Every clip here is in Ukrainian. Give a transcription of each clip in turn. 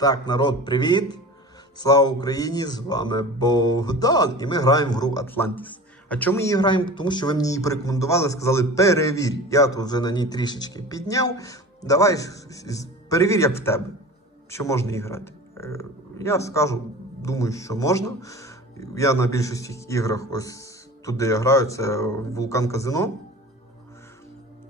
Так, народ, привіт! Слава Україні! З вами Богдан. І ми граємо в гру Atlantis. А чому ми її граємо? Тому що ви мені її порекомендували, сказали перевір. Я тут вже на ній трішечки підняв. Давай перевір, як в тебе. Що можна її грати. Е, Я скажу, думаю, що можна. Я на більшості іграх ось туди я граю, це Вулкан Казино.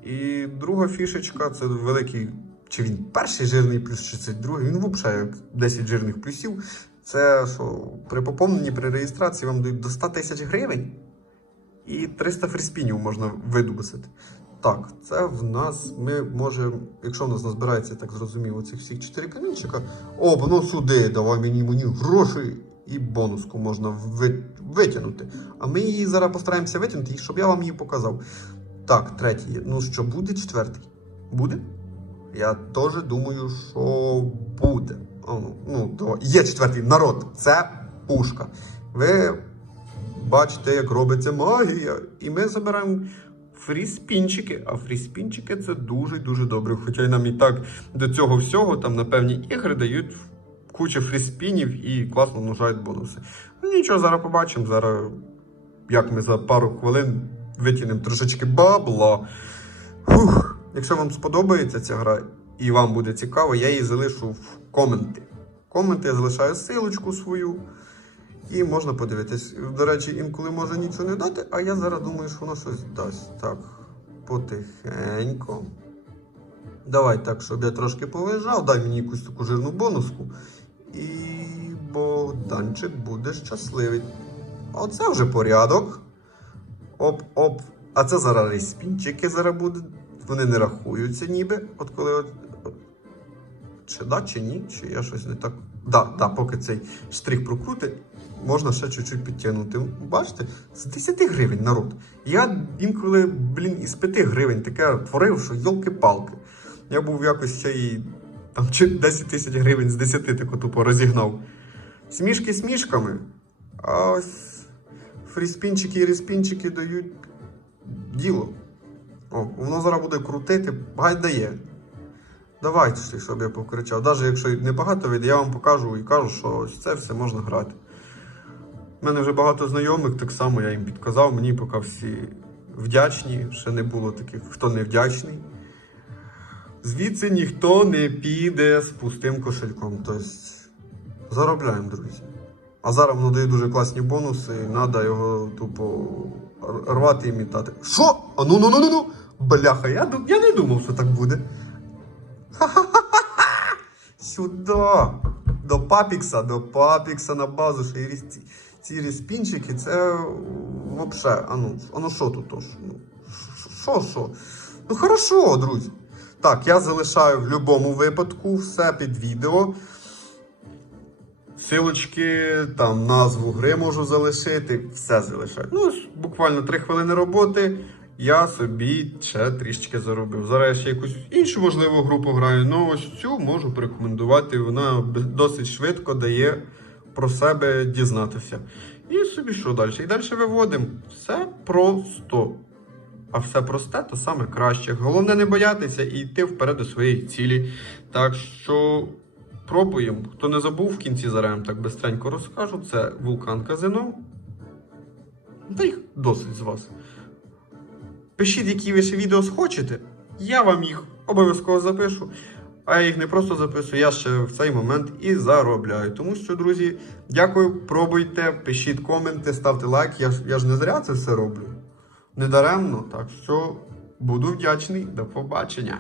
І друга фішечка це великий. Чи він перший жирний плюс, чи це другий. Він як 10 жирних плюсів. Це що при поповненні, при реєстрації вам дають до 100 тисяч гривень і 300 фріспінів можна видобусити. Так, це в нас ми можемо, якщо в нас назбирається, так зрозуміло, цих всіх 4 камінчика. О, воно сюди, давай мені мені гроші і бонуску можна витягнути. А ми її зараз постараємося витягнути, щоб я вам її показав. Так, третій. Ну що, буде четвертий? Буде? Я теж думаю, що буде. Ну, то є четвертий народ. Це пушка. Ви бачите, як робиться магія. І ми забираємо фріспінчики. А фріспінчики це дуже дуже добре. Хоча й нам і так до цього всього там на певні ігри дають кучу фріспінів і класно множають бонуси. Ну нічого, зараз побачимо. Зараз як ми за пару хвилин витягнемо трошечки бабла. Фух. Якщо вам сподобається ця гра і вам буде цікаво, я її залишу в коменти. Коменти я залишаю силочку свою. І можна подивитись. До речі, інколи може нічого не дати, а я зараз думаю, що воно щось дасть. Так, потихенько. Давай так, щоб я трошки повиїжджав, дай мені якусь таку жирну бонуску. І Богданчик буде щасливий. Оце вже порядок. Оп-оп. А це зараз респінчики зараз будуть. Вони не рахуються ніби. От коли. От... Чи да, чи ні, чи я щось не так. Да, да, поки цей штрих прокрутить, можна ще чуть-чуть підтягнути. Бачите, з 10 гривень народ. Я інколи, блін, із 5 гривень таке творив, що йолки-палки. Я був якось ще й там чи 10 тисяч гривень з 10 тако тупо розігнав. Смішки смішками. А ось фріспінчики і респінчики дають діло. О, воно зараз буде крутити, гай дає. Давайте щоб я покричав. Навіть якщо небагато вийде, я вам покажу і кажу, що це все можна грати. У мене вже багато знайомих, так само я їм підказав, мені поки всі вдячні, ще не було таких, хто не вдячний. Звідси ніхто не піде з пустим кошельком. Тобто заробляємо, друзі. А зараз воно дає дуже класні бонуси, і треба його тупо рвати і мітати. Що? А ну ну ну ну ну! Бляха, я, я не думав, що так буде. Ха-ха-ха-ха! Сюди! До папікса, до папікса на базу. Ще й ці, респінчики, це взагалі. А ну, а ну що тут? Ну, що, що? Ну хорошо, друзі. Так, я залишаю в будь-якому випадку все під відео. Силочки, там назву гри можу залишити, все залишаю. Ну, буквально 3 хвилини роботи. Я собі ще трішечки заробив. Зараз я ще якусь іншу можливу групу граю. Ну ось цю можу порекомендувати. Вона досить швидко дає про себе дізнатися. І собі що далі? І далі виводимо. Все просто. А все просте, то саме краще. Головне не боятися і йти вперед до своєї цілі. Так що пробуємо. Хто не забув, в кінці зараз так бистренько розкажу. Це вулкан казино. Та їх досить з вас. Пишіть, які ви ще відео схочете. Я вам їх обов'язково запишу. А я їх не просто записую, я ще в цей момент і заробляю. Тому що, друзі, дякую, пробуйте, пишіть коменти, ставте лайк. Я я ж не зря це все роблю. Недаремно. Так що буду вдячний. До побачення.